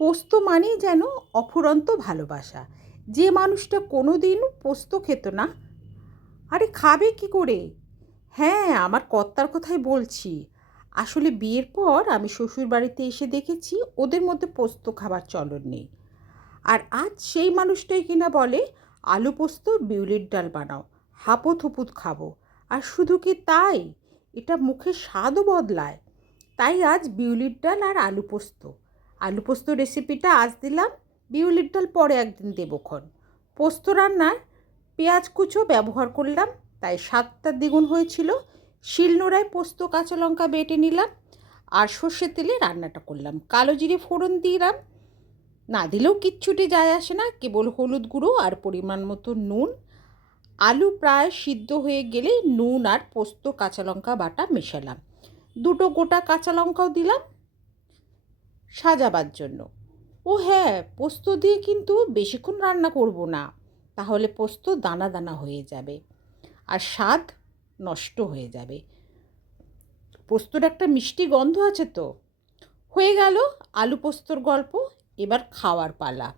পোস্ত মানেই যেন অফুরন্ত ভালোবাসা। যে মানুষটা কোনো দিন পোস্ত খেত না, আরে খাবে কি করে? হ্যাঁ, আমার কর্তার কথাই বলছি। আসলে বিয়ের পর আমি শ্বশুরবাড়িতে এসে দেখেছি ওদের মধ্যে পোস্ত খাবার চলন নেই। আর আজ সেই মানুষটাই কিনা বলে আলু পোস্ত বিউলির ডাল বানাও, হাপুত হুপুত খাবো। আর শুধু কি তাই, এটা মুখের স্বাদও বদলায়। তাই আজ বিউলির ডাল আর আলু পোস্ত। আলু পোস্ত রেসিপিটা আজ দিলাম, বিউলির ডাল পরে একদিন দেবক্ষণ। পোস্ত রান্নার পেঁয়াজ কুচো ব্যবহার করলাম, তাই স্বাদটা দ্বিগুণ হয়েছিল। শিলনোড়ায় পোস্ত কাঁচা লঙ্কা বেটে নিলাম আর সর্ষের তেলে রান্নাটা করলাম। কালো জিরে ফোড়ন দিলাম, না দিলেও কিচ্ছুটি যায় আসে না, কেবল হলুদ গুঁড়ো আর পরিমাণ মতো নুন। আলু প্রায় সিদ্ধ হয়ে গেলে নুন আর পোস্ত কাঁচা লঙ্কা বাটা মেশালাম, দুটো গোটা কাঁচা লঙ্কাও দিলাম সাজাবার জন্য। ও হ্যাঁ, পোস্ত দিয়ে কিন্তু বেশিক্ষণ রান্না করব না, তাহলে পোস্ত দানা দানা হয়ে যাবে আর স্বাদ নষ্ট হয়ে যাবে। পোস্তর একটা মিষ্টি গন্ধ আছে তো। হয়ে গেল আলু পোস্তর গল্প। এবার খাওয়ার পালা।